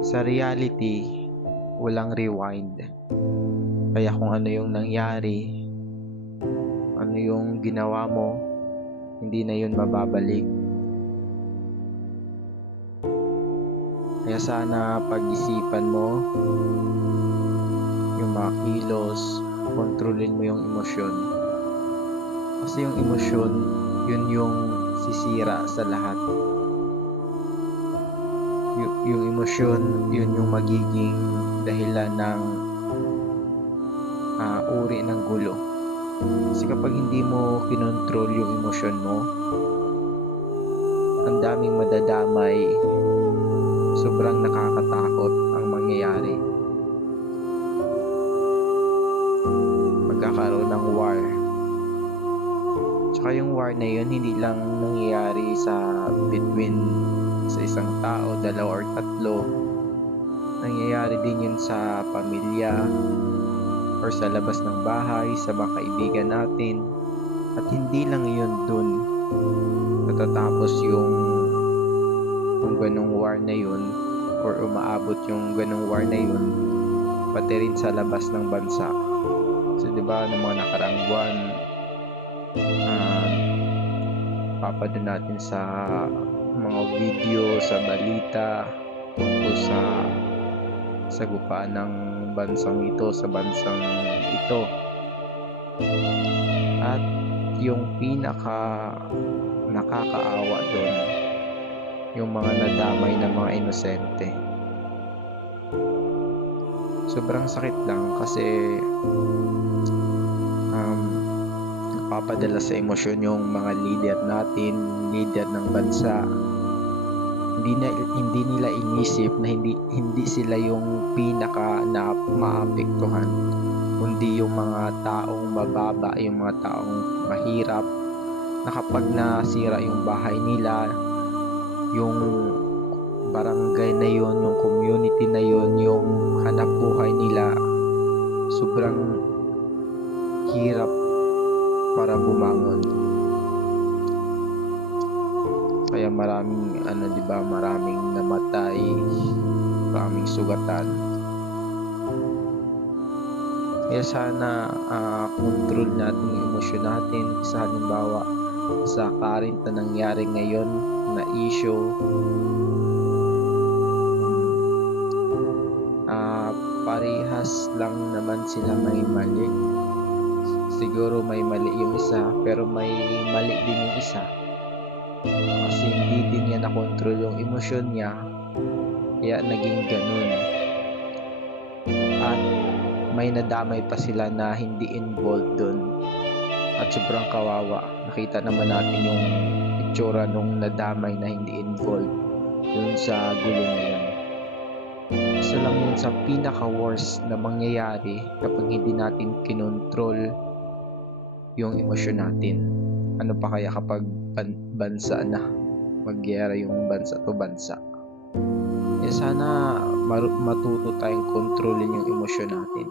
Sa reality, walang rewind. Kaya kung ano yung nangyari, ano yung ginawa mo, hindi na yun mababalik. Kaya sana pag-isipan mo yung mga kilos, kontrolin mo yung emosyon. Kasi yung emosyon, yun yung sisira sa lahat. Yung emosyon, yun yung magiging dahilan ng uri ng gulo. Kasi kapag hindi mo kinontrol yung emosyon mo, ang daming madadamay, sobrang nakakatakot ang mangyayari. Magkakaroon ng war. Tsaka yung war na yun, hindi lang nangyayari sa isang tao, dalawa or tatlo. Nangyayari din yun sa pamilya or sa labas ng bahay, sa mga kaibigan natin. At hindi lang yun dun natatapos yung ganong war na yun or umaabot yung ganong war na yun, pati rin sa labas ng bansa. So diba, ng mga nakaraang buwan, papadun natin sa mga video, sa balita tungkol sa sagupaan ng bansang ito, sa bansang ito. At yung pinaka nakakaawa doon, yung mga nadamay na mga inosente. Sobrang sakit lang kasi nagpapadala sa emosyon yung mga leader natin, leader ng bansa. Hindi nila inisip na hindi sila yung pinaka na maapektuhan, kundi yung mga taong mababa, yung mga taong mahirap, na kapag nasira yung bahay nila, yung barangay na yun, yung community na yun, yung hanap buhay nila, sobrang hirap para bumangon. Kaya maraming maraming namatay, maraming sugatan. Kaya sana control natin yung emosyon natin. Sa halimbawa, sa current na nangyari ngayon na issue, parehas lang naman sila may mali. Siguro may mali yung isa, pero may mali din yung isa. Kasi hindi din niya nakontrol yung emosyon niya, kaya naging ganun. At may nadamay pa sila na hindi involved dun. At sobrang kawawa. Nakita naman natin yung itsura nung nadamay na hindi involved dun sa gulo na yun. Isa lang yun sa pinaka-worst na mangyayari kapag hindi natin kinontrol yung emosyon natin. Ano pa kaya kapag bansa na, magyara yung bansa to bansa. Sana matuto tayong kontrolin yung emosyon natin.